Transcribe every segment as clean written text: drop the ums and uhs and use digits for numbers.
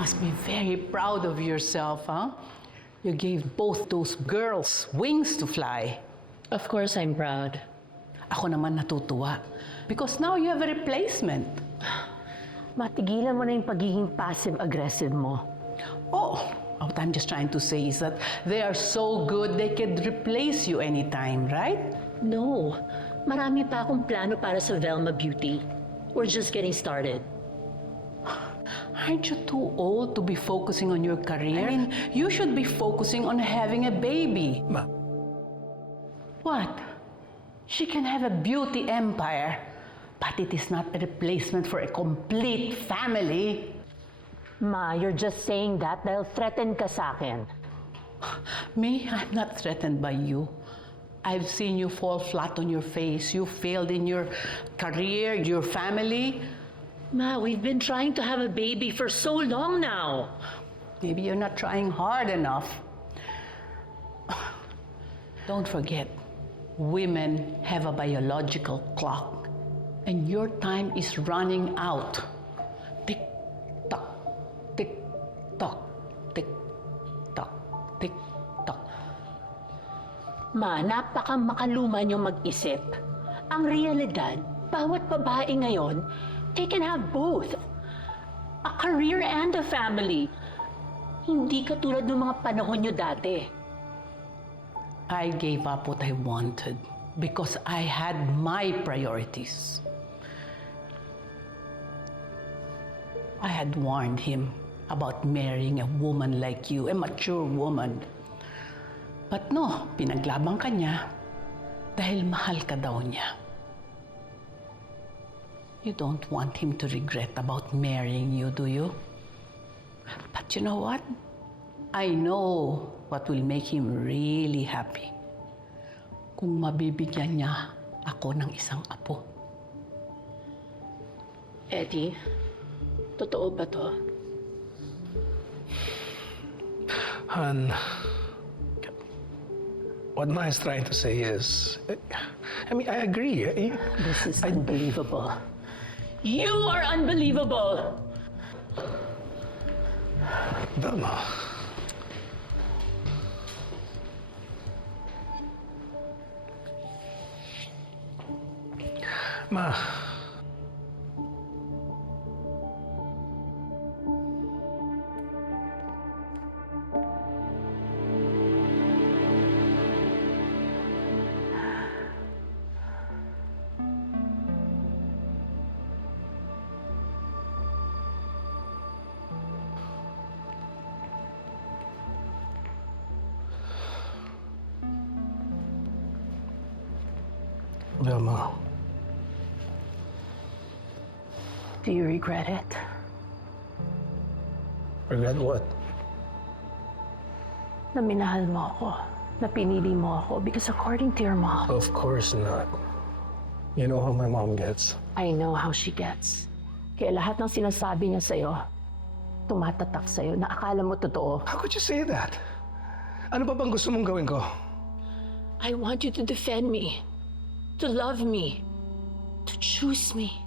must be very proud of yourself, huh? You gave both those girls wings to fly. Of course I'm proud. Ako naman natutuwa because now you have a replacement. Matigilan mo na yung pagiging passive-aggressive mo. Oh, what I'm just trying to say is that they are so good they could replace you anytime, right? No. Marami pa akong plano para sa Velma Beauty. We're just getting started. Aren't you too old to be focusing on your career? I mean, you should be focusing on having a baby. Ma, What? She can have a beauty empire, but it is not a replacement for a complete family. Ma, you're just saying that dahil threatened ka sa akin. Me, I'm not threatened by you. I've seen you fall flat on your face. You failed in your career, your family. Ma, we've been trying to have a baby for so long now. Maybe you're not trying hard enough. Don't forget, women have a biological clock, and your time is running out. Tick tock, tick tock, tick tock, tick tock. Ma, napaka-makaluman yung mag-isip. Ang realidad, bawat babae ngayon, they can have both. A career and a family. Hindi katulad ng mga panahon nyo dati. I gave up what I wanted because I had my priorities. I had warned him about marrying a woman like you, a mature woman. But no, pinaglabang ka niya dahil mahal ka daw niya. You don't want him to regret about marrying you, do you? But you know what? I know what will make him really happy. Kung mabibigyan niya ako ng isang apo. Eddie, totoo ba to? Han, what Ma is trying to say is, I mean, I agree. This is unbelievable. You are unbelievable! Velma. Ma. Velma. Do you regret it? Regret what? Na minahal mo ako, na pinili mo ako because according to your mom, Of course not. You know how my mom gets. I know how she gets. Kaya lahat ng sinasabi niya sa'yo, tumatatak sa'yo na akala mo totoo. How could you say that? Ano pa bang gusto mong gawin ko? I want you to defend me, to love me, to choose me.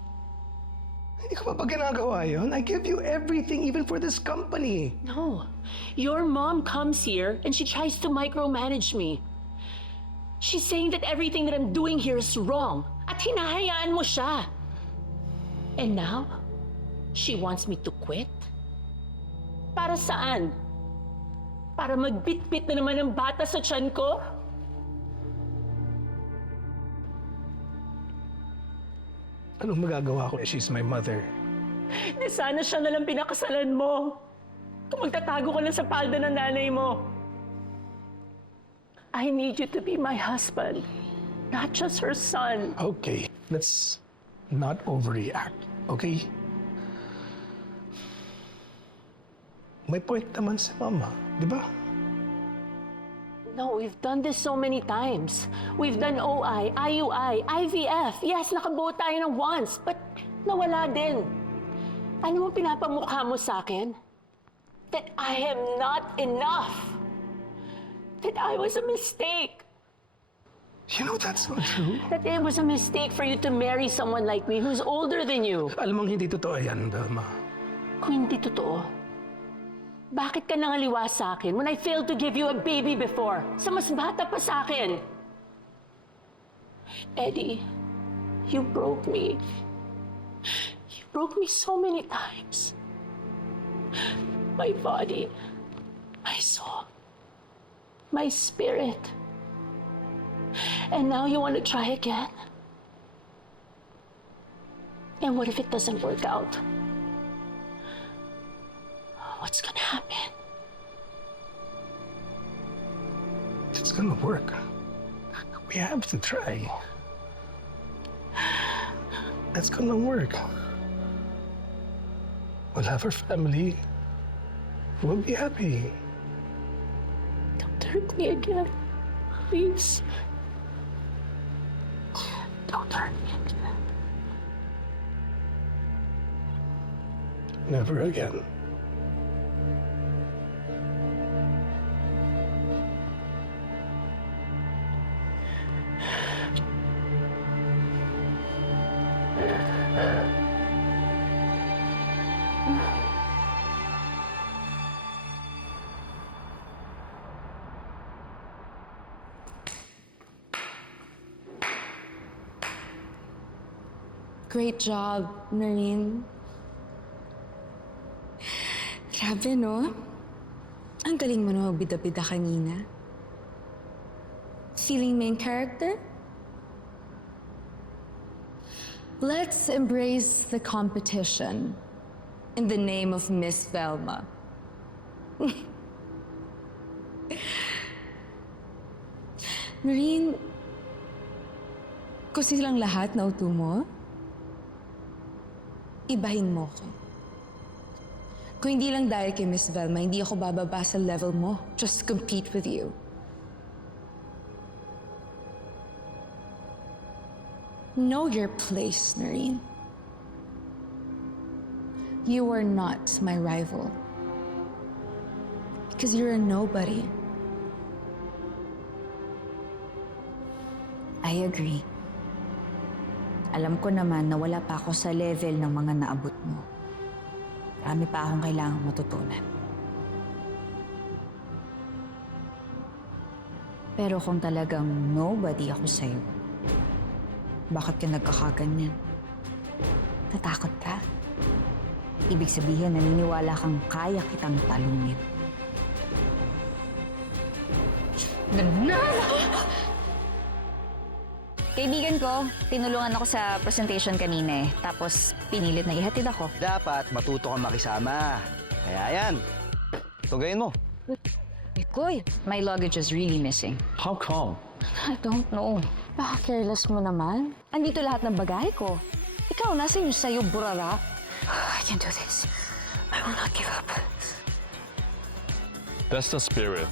Hindi ko pa ba ginagawa yun? I give you everything, even for this company. No. Your mom comes here and she tries to micromanage me. She's saying that everything that I'm doing here is wrong. At hinahayaan mo siya. And now, she wants me to quit? Para saan? Para magbitbit na naman ng bata sa tiyan ko? Anong magagawa ko? She's my mother. Di sana siya nalang pinakasalan mo. Kung magtatago ka lang sa palda ng nanay mo. I need you to be my husband, not just her son. Okay, let's not overreact, okay? May point naman si Mama, di ba? No, we've done this so many times. We've done OI, IUI, IVF. Yes, nakabuo tayo ng once, but nawala din. Ano mo pinapamukha mo sa akin? That I am not enough. That I was a mistake. You know that's not true. That it was a mistake for you to marry someone like me who's older than you. Alam mong hindi totoo yan, Velma. Kung hindi totoo, Bakit ka nangaliwa sa akin when I failed to give you a baby before? Sa mas bata pa sa akin. Eddie, you broke me. You broke me so many times. My body, my soul, my spirit. And now you want to try again? And what if it doesn't work out? What's gonna happen? It's gonna work. We have to try. It's gonna work. We'll have our family. We'll be happy. Don't hurt me again. Please. Don't hurt me again. Never again. Great job, Noreen. Grabe, no? Ang galing mo na magbida-bida kanina. Feeling main character? Let's embrace the competition in the name of Miss Velma. Noreen, kung silang lahat na uto mo, ibahin mo ko. Kung hindi lang dahil kay Miss Velma, hindi ako bababa sa level mo just to compete with you. Know your place, Noreen. You are not my rival. Because you're a nobody. I agree. Alam ko naman na wala pa ako sa level ng mga naabot mo. Marami pa akong kailangang matutunan. Pero kung talagang nobody ako sa'yo, bakit ka nagkakaganyan? Natakot ka? Ibig sabihin, naniniwala kang kaya kitang talunin. Kaibigan ko, tinulungan ako sa presentation kanina eh. Tapos pinilit na ihatid ako. Dapat matuto kang makisama. Kaya yan. Tugayin mo. Ikoy, my luggage is really missing. How come? I don't know. Baka careless mo naman. Andito lahat ng bagay ko. Ikaw, nasa inyo sa'yo, burara. I can do this. I will not give up. That's the spirit.